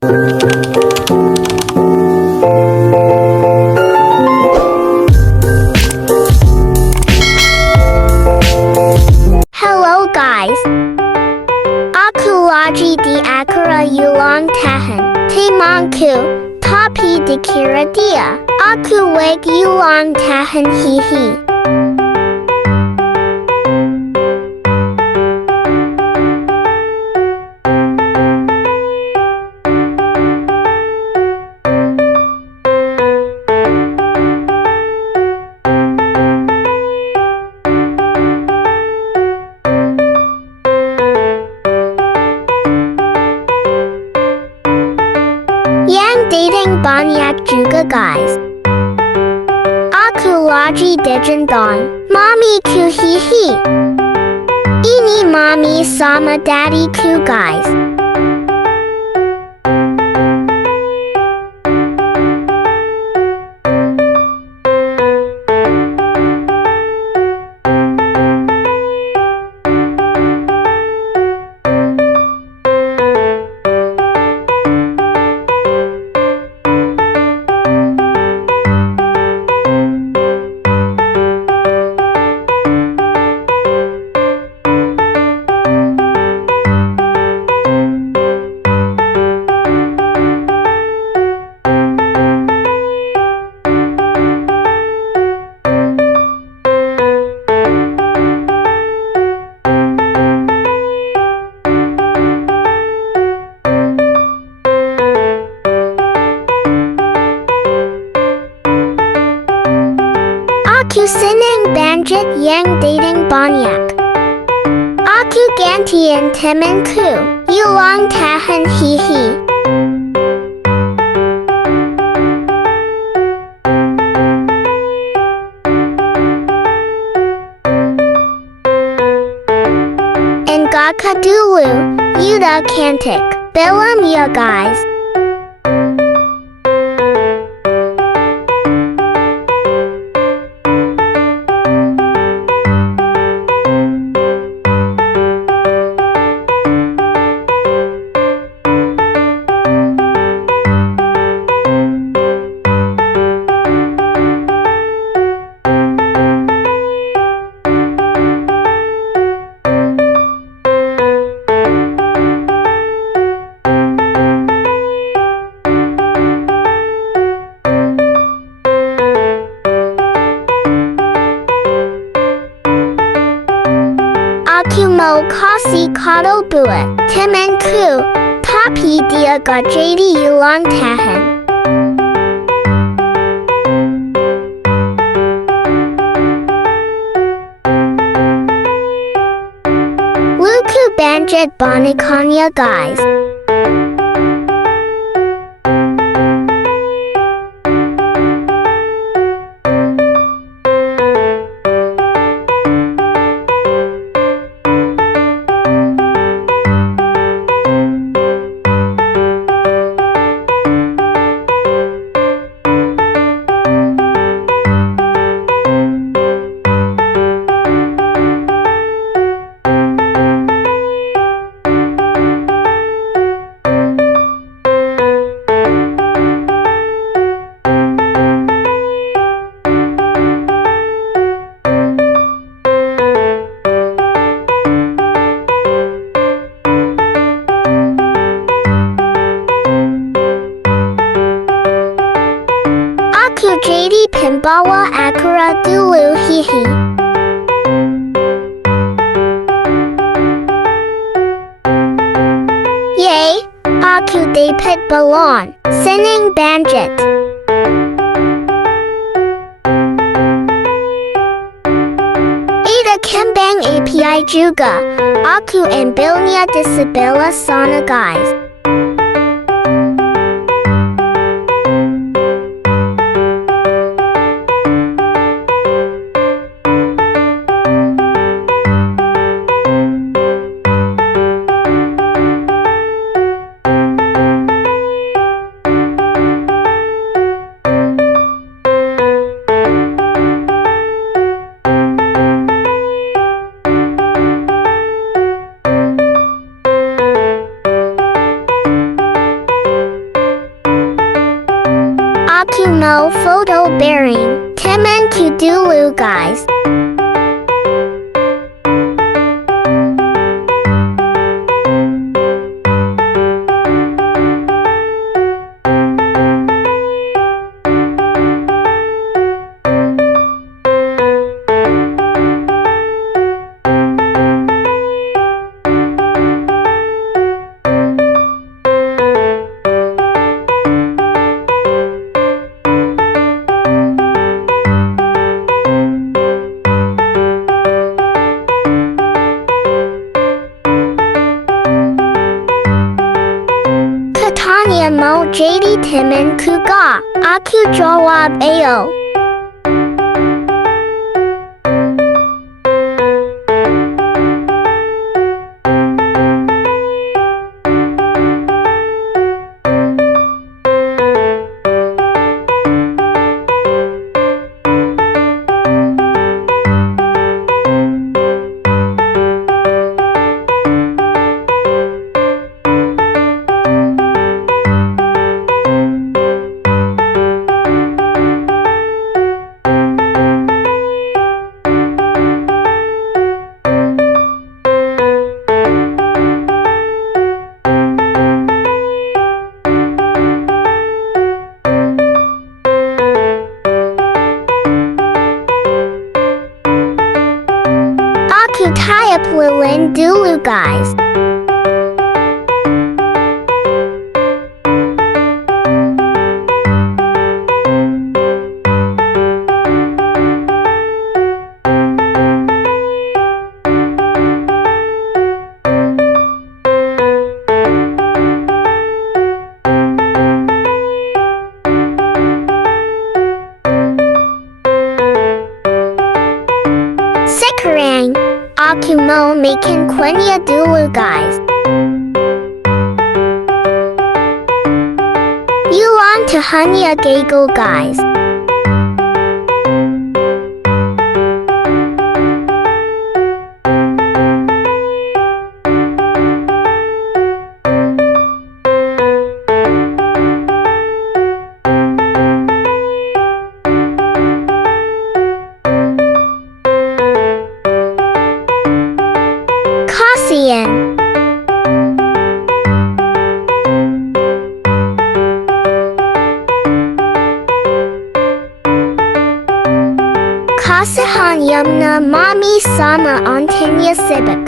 Hello guys. Aku lagi di acara ulang tahun temanku, tapi dikira dia. Aku lagi ulang tahun hihi. Yang dating banyak juga guys. Aku lagi digendong mamiku hihi. Ini mami sama daddyku guys. Aku senang banget yang dating banyak. Aku gantian temanku ulang tahun hihi. Enggak dulu, udah cantik. Belum ya guys. Aku mau kasih kado buat temanku, tapi dia gak jadi ulang tahun. Lucu banget bonekanya guys. Aku jadi pembawa acara dulu hihi. Yay, aku dapat balon. Senang banget. Ada kembang API juga. Aku ambilnya di sebelah sana guys. Aku mo photo bearing. Temen ku dulu guys. Katanya mo jadi temen ku ga. Aku jawab ayo. Aku tiap lilin dulu guys. Sekarang aku mau makan kuenya dulu guys. Yuan to hanya gagal guys. Kasian. Kasihan yamna mami sama antenya sibuk.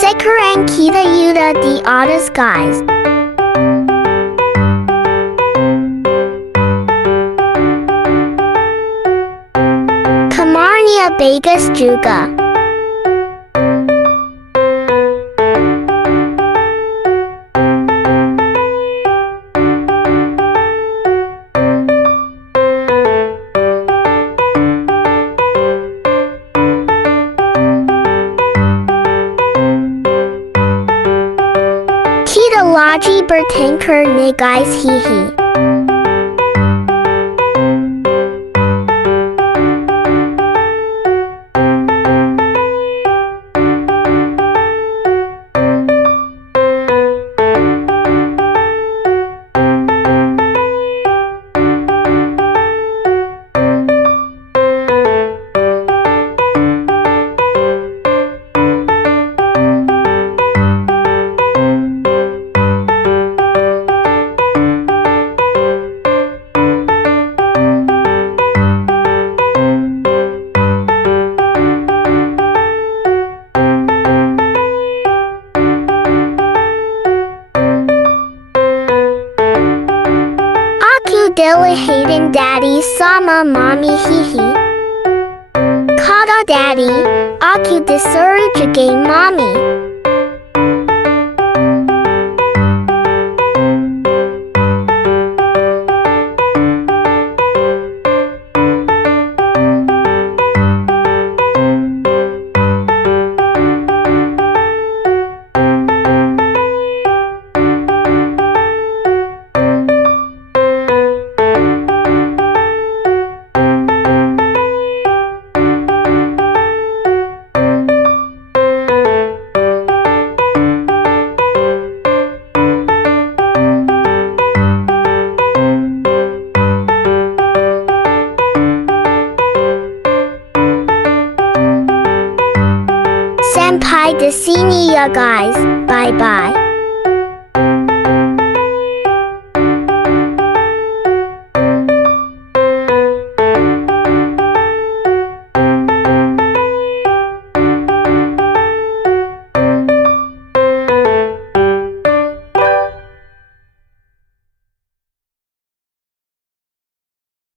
Sekarang kita udah di atas guys. Kamarnya bagus juga. Kita lagi bertengkar nih guys hihi. Dilla hating daddy sama mommy hihi. Kata daddy, aku disuruh jagain mommy. The sini ya guys. Bye bye.